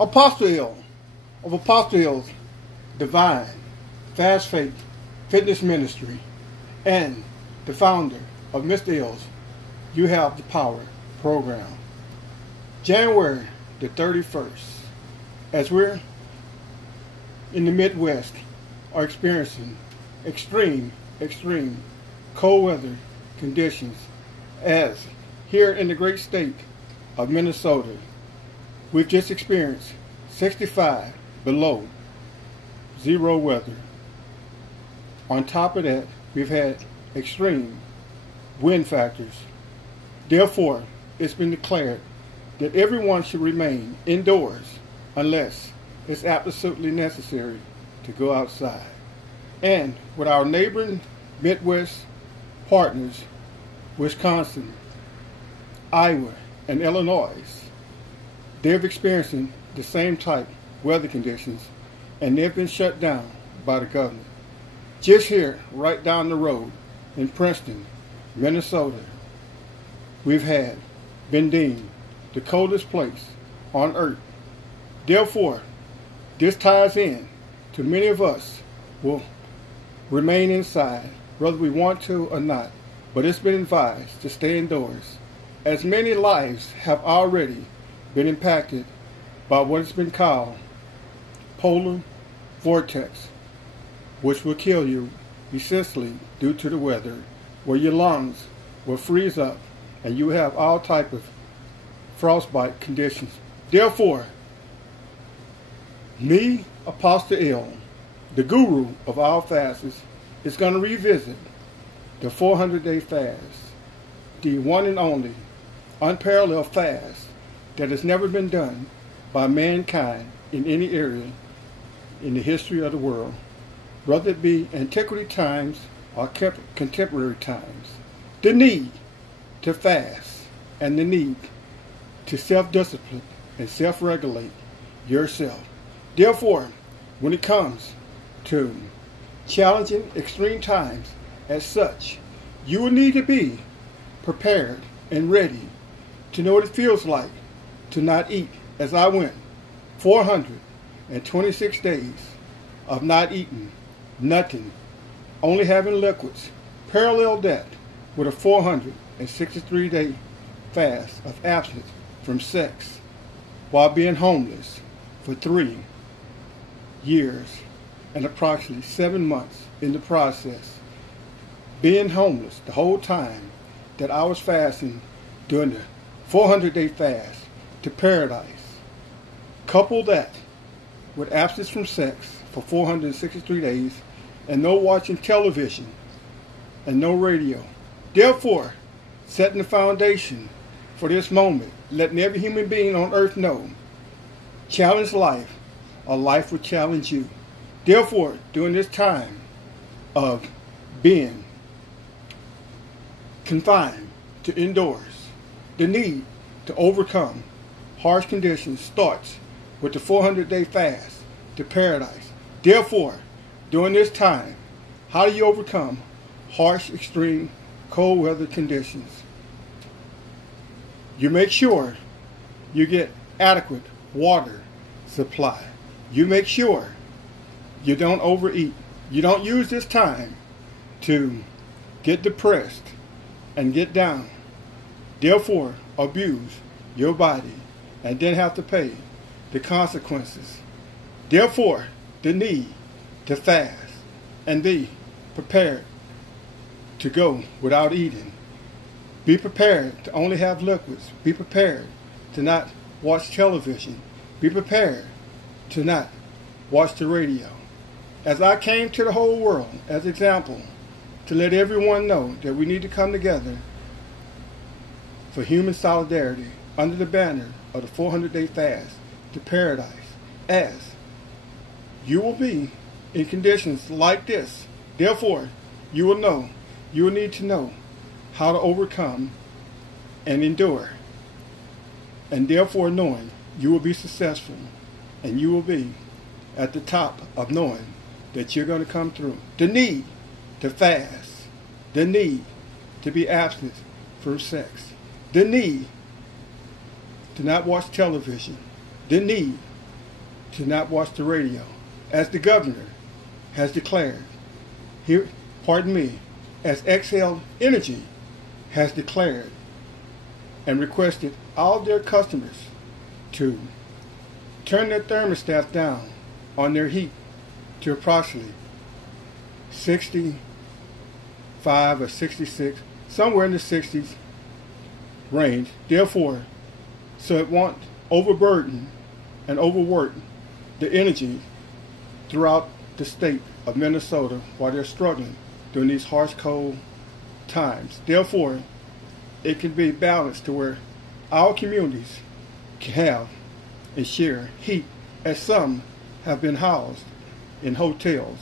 Apostle Hill of Apostle Hill's Divine Fast Faith Fitness Ministry and the founder of Mr. Hill's You Have the Power program. January the 31st, as we're in the Midwest, are experiencing extreme cold weather conditions, as here in the great state of Minnesota, we've just experienced 65 below zero weather. On top of that, we've had extreme wind factors. Therefore, it's been declared that everyone should remain indoors unless it's absolutely necessary to go outside. And with our neighboring Midwest partners, Wisconsin, Iowa, and Illinois, they're experiencing the same type weather conditions, and they've been shut down by the government. Just here, right down the road in Princeton, Minnesota, we've been deemed the coldest place on earth. Therefore, this ties in to many of us will remain inside, whether we want to or not, but it's been advised to stay indoors, as many lives have already been impacted by what has been called polar vortex, which will kill you essentially due to the weather, where your lungs will freeze up and you have all type of frostbite conditions. Therefore, me, Apostle Hill, the guru of all fasts, is going to revisit the 400-day fast, the one and only unparalleled fast that has never been done by mankind in any area in the history of the world, whether it be antiquity times or contemporary times. The need to fast and the need to self-discipline and self-regulate yourself. Therefore, when it comes to challenging extreme times as such, you will need to be prepared and ready to know what it feels like to not eat, as I went 426 days of not eating nothing, only having liquids. Parallel that with a 463-day fast of abstinence from sex while being homeless for 3 years and approximately 7 months in the process. Being homeless the whole time that I was fasting during the 400-day fast to paradise. Couple that with abstinence from sex for 463 days and no watching television and no radio. Therefore, setting the foundation for this moment, letting every human being on earth know, challenge life or life will challenge you. Therefore, during this time of being confined to indoors, the need to overcome harsh conditions starts with the 400-day fast to paradise. Therefore, during this time, how do you overcome harsh, extreme, cold weather conditions? You make sure you get adequate water supply. You make sure you don't overeat. You don't use this time to get depressed and get down. Therefore, abuse your body and then have to pay the consequences. Therefore, the need to fast and be prepared to go without eating. Be prepared to only have liquids. Be prepared to not watch television. Be prepared to not watch the radio. As I came to the whole world as example, to let everyone know that we need to come together for human solidarity under the banner of the 400-day fast to paradise, as you will be in conditions like this. Therefore, you will need to know how to overcome and endure. And therefore, knowing you will be successful and you will be at the top of knowing that you're going to come through. The need to fast, the need to be abstinent from sex, the need to not watch television, the need to not watch the radio, as the governor has declared. Here, pardon me, as Xcel Energy has declared and requested all their customers to turn their thermostats down on their heat to approximately 65 or 66, somewhere in the 60s range. Therefore, so it won't overburden and overwork the energy throughout the state of Minnesota while they're struggling during these harsh, cold times. Therefore, it can be balanced to where our communities can have and share heat, as some have been housed in hotels,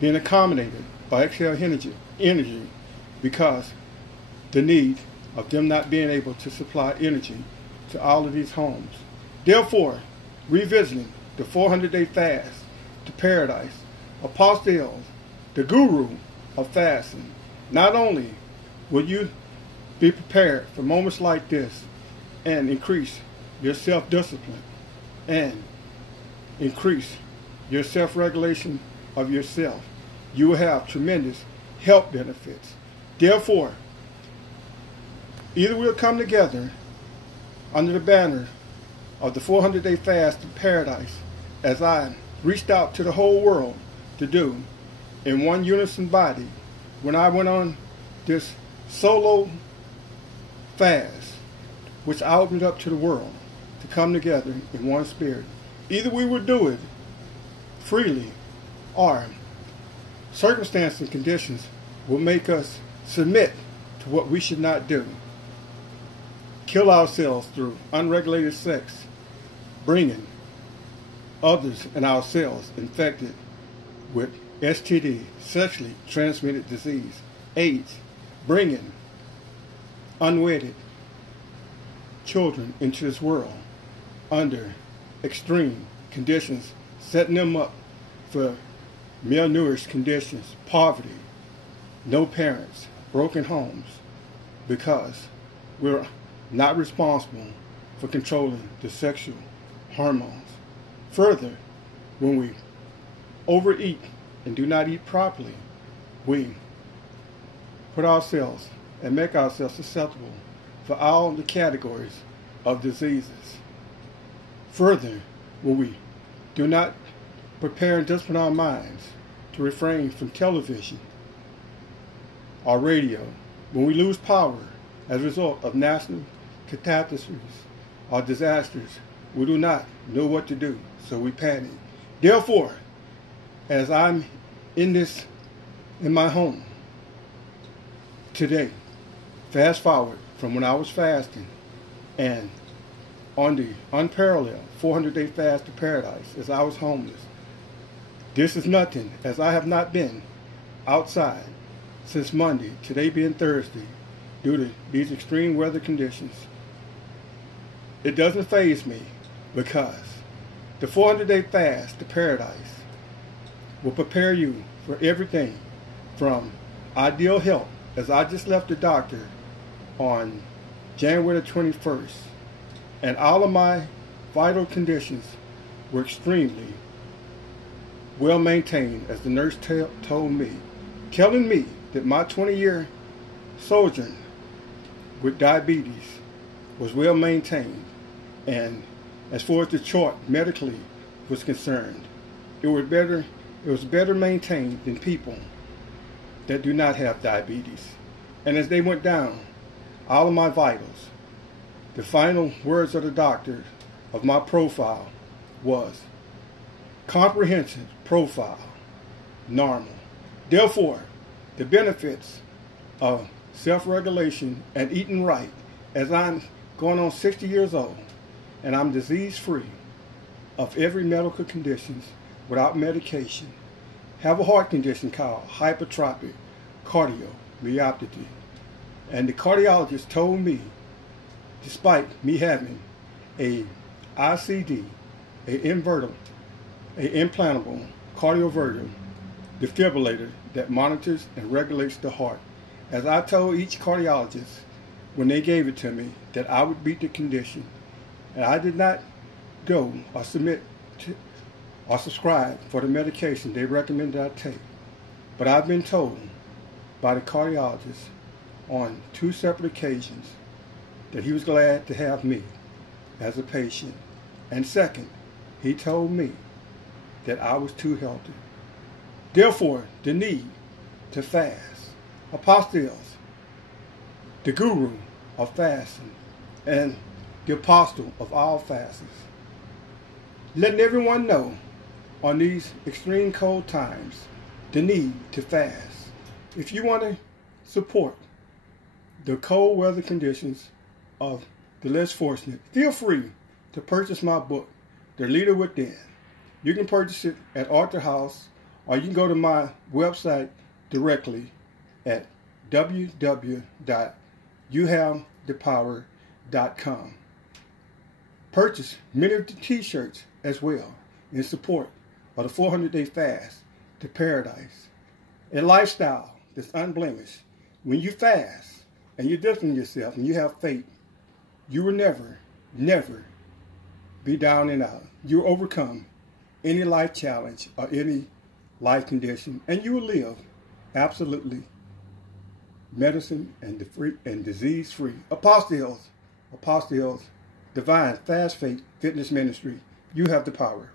being accommodated by Xcel Energy because the need of them not being able to supply energy to all of these homes. Therefore, revisiting the 400-day fast to paradise, Apostle Ells, the guru of fasting, not only will you be prepared for moments like this and increase your self-discipline and increase your self-regulation of yourself, you will have tremendous health benefits. Therefore, either we'll come together under the banner of the 400-day fast in paradise, as I reached out to the whole world to do in one unison body when I went on this solo fast, which I opened up to the world to come together in one spirit. Either we will do it freely, or circumstances and conditions will make us submit to what we should not do. Kill ourselves through unregulated sex, bringing others and ourselves infected with STD, sexually transmitted disease, AIDS, bringing unwedded children into this world under extreme conditions, setting them up for malnourished conditions, poverty, no parents, broken homes, because we're not responsible for controlling the sexual hormones. Further, when we overeat and do not eat properly, we put ourselves and make ourselves susceptible for all the categories of diseases. Further, when we do not prepare and discipline our minds to refrain from television or radio, when we lose power as a result of national catastrophes or disasters, we do not know what to do, so we panic. Therefore, as I'm in my home today, fast forward from when I was fasting and on the unparalleled 400-day fast to paradise as I was homeless. This is nothing, as I have not been outside since Monday, today being Thursday, due to these extreme weather conditions. It doesn't faze me, because the 400-day fast to paradise will prepare you for everything from ideal health, as I just left the doctor on January the 21st, and all of my vital conditions were extremely well maintained, as the nurse told me, telling me that my 20-year sojourn with diabetes was well maintained, and as far as the chart medically was concerned, it was better maintained than people that do not have diabetes. And as they went down all of my vitals, the final words of the doctor of my profile was comprehensive profile, normal. Therefore, the benefits of self-regulation and eating right, as I'm going on 60 years old and I'm disease-free of every medical conditions without medication, have a heart condition called hypertrophic cardiomyopathy. And the cardiologist told me, despite me having a ICD, an implantable cardioverter defibrillator that monitors and regulates the heart, as I told each cardiologist when they gave it to me that I would beat the condition, and I did not go or submit or subscribe for the medication they recommend that I take. But I've been told by the cardiologist on 2 separate occasions that he was glad to have me as a patient. And second, he told me that I was too healthy. Therefore, the need to fast. Apostolos, the guru of fasting and the apostle of all fasters, letting everyone know on these extreme cold times the need to fast. If you want to support the cold weather conditions of the less fortunate, feel free to purchase my book, The Leader Within. You can purchase it at Arthur House, or you can go to my website directly at www.youhavethepower.com. Purchase many of the t-shirts as well in support of the 400-day fast to paradise, a lifestyle that's unblemished. When you fast and you discipline yourself and you have faith, you will never, never be down and out. You will overcome any life challenge or any life condition, and you will live absolutely medicine and disease free. Apostolos, Divine Fast Faith Fitness Ministry. You have the power.